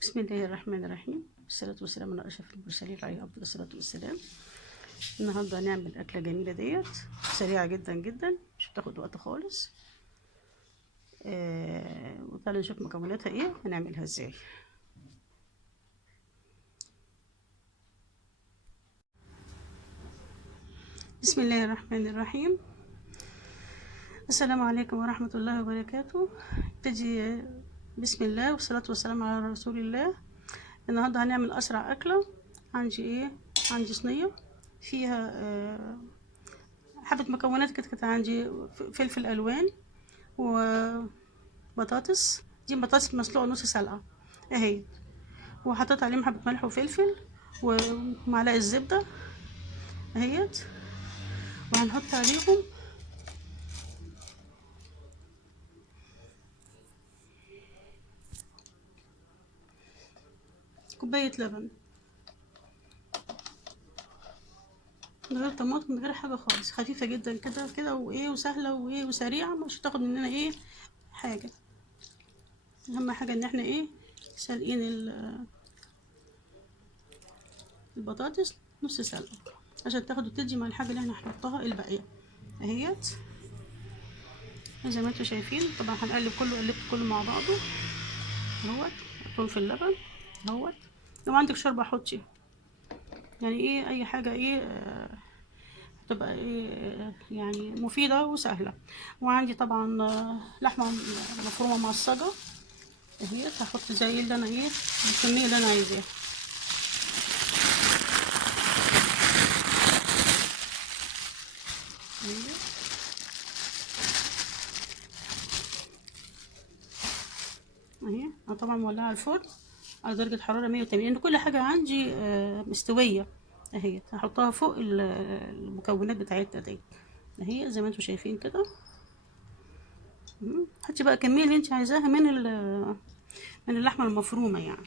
بسم الله الرحمن الرحيم، والصلاة والسلام على أشرف المرسلين عليه أفضل الصلاة والسلام. النهاردة هنعمل أكلة جميلة ديت، سريعة جدا جدا، مش بتاخد وقت خالص. وتعالوا نشوف مكوناتها ايه هنعملها ازاي. بسم الله الرحمن الرحيم. السلام عليكم ورحمة الله وبركاته. ابتدي. بسم الله والصلاة والسلام على رسول الله. النهاردة هنعمل أسرع أكلة. عندي صينية فيها حبة مكونات كده عندي فلفل ألوان وبطاطس. دي بطاطس مسلوقة نص سلقة اهي، وحطيت عليهم حبة ملح وفلفل ومعلقة زبدة اهيت، وهنحط عليهم كوباية لبن من غير طماطم، من غير حاجة خالص، خفيفة جدا كده كده وسهلة وسريعة، مش هتاخد مننا حاجة. اهم حاجة ان احنا سالقين البطاطس نص سلقة عشان تاخد وتدي مع الحاجة اللي احنا هنحطها الباقية اهيت زي ما انتوا شايفين. طبعا هنقلب قلبت كله مع بعضه اهوت، احطهم في اللبن اهوت. لو عندك شوربة حطي، يعني اي حاجة تبقى يعني مفيدة وسهلة. وعندي طبعا لحمة مفرومة معصجة اهي، هحط زي اللي انا الكمية اللي انا عايزاها اهي. انا طبعا مولعة الفرن على درجة حرارة 180 لان كل حاجة عندي مستوية اهي. هحطها فوق المكونات بتاعتنا دي اهي زي ما انتوا شايفين كده. حطي بقى الكمية اللي انت عايزاها من اللحمة المفرومة يعني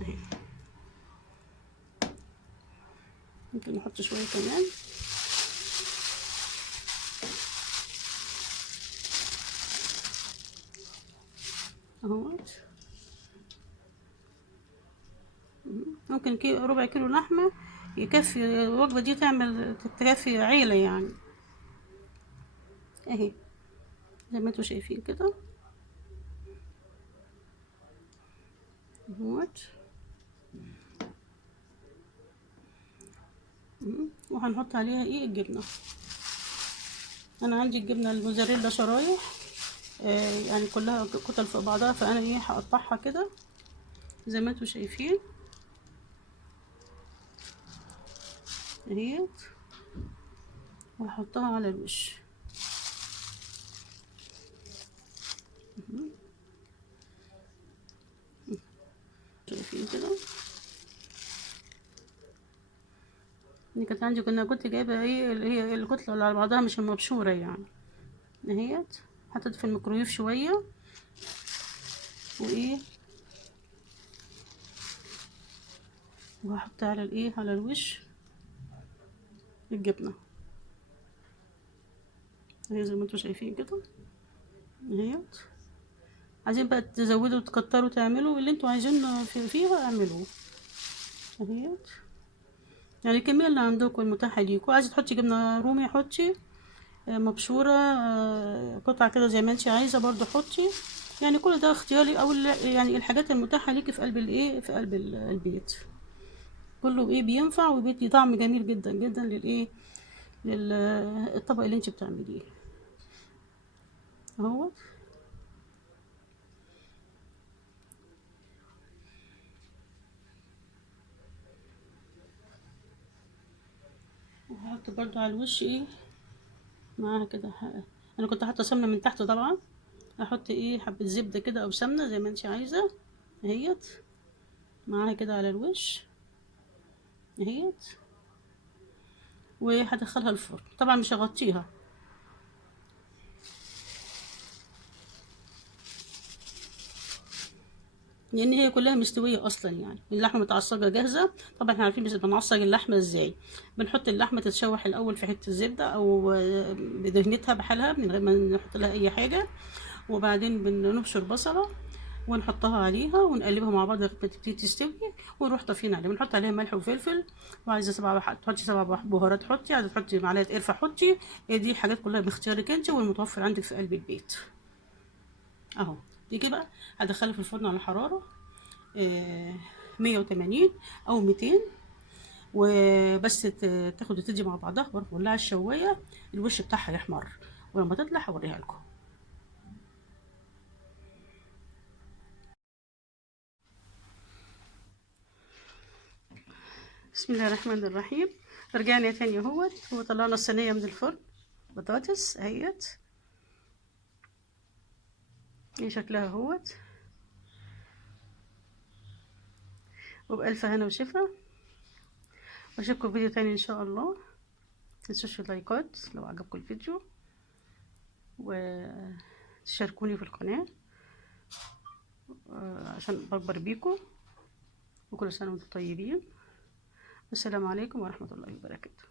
اهي. ممكن نحط شوية كمان اهوت. ممكن ربع كيلو لحمة يكفي الوجبة دي، تكفي عيلة يعني اهي زي ما انتوا شايفين كده اهوت. وهنحط عليها الجبنة. انا عندي الجبنة الموزاريلا شرايح يعني كلها كتل فوق بعضها، فانا هقطعها كده زي ما انتوا شايفين اهيت، وهحطها على الوش شايفين كده. دي كانت عندي، كنت جايبه اللي هي الكتله اللي على بعضها مش المبشوره يعني اهيت. حطيت في الميكرويف شويه وهحط على على الوش الجبنه اهي زي ما انتوا شايفين كده اهيت. عايزين بقى تزودوا وتكتروا تعملوا اللي انتوا عايزينه فيها اعملوه اهيت، يعني الكميه اللي عندكم المتاحه ليكوا. عايزه تحطي جبنه رومي حطي، مبشوره قطع كده زي ما انت عايزه برضو حطي، يعني كل ده اختياري، او يعني الحاجات المتاحه ليكي في قلب في قلب البيت كله بينفع وبيدي طعم جميل جدا جدا للطبق اللي انت بتعمليه اهو. وهحط برضو على الوش معاها كده انا كنت حاطه سمنه من تحت طبعا، احط حبه زبده كده او سمنه زي ما انت عايزه اهيت معاها كده على الوش اهيت. وهدخلها الفرن، طبعا مش هغطيها لان هي كلها مستويه اصلا، يعني اللحمه متعصجه جاهزه. طبعا احنا عارفين بس بنعصج اللحمه ازاي. بنحط اللحمه تتشوح الاول في حته زبده او بدهنتها بحالها من غير ما نحط لها اي حاجه، وبعدين بنبشر بصله ونحطها عليها ونقلبها مع بعض لغايه ما تبتدي تستوي، ونروح طافيين عليها، ونحط عليها ملح وفلفل. وعايزه تحطي 7 بهارات حطي، عايزه تحطي معلقه قرفه حطي. دي حاجات كلها باختيارك انت والمتوفر عندك في قلب البيت. اهو دي كده هدخلها في الفرن على حراره 180 او 200، وبس تاخد وتدي مع بعضها. واروح مولعه الشوايه، الوش بتاعها يحمر، ولما تطلع هوريها لكم. بسم الله الرحمن الرحيم. رجعنا تاني اهوت، وطلعنا الصينيه من الفرن. بطاطس اهيت، ايه شكلها اهوت، وبألف هنا وشفا. واشوفكم في فيديو تاني ان شاء الله. متنسوش اللايكات لو عجبكم الفيديو، وتشاركوني في القناه عشان بكبر بيكم. وكل سنه وانتم طيبين، والسلام عليكم ورحمه الله وبركاته.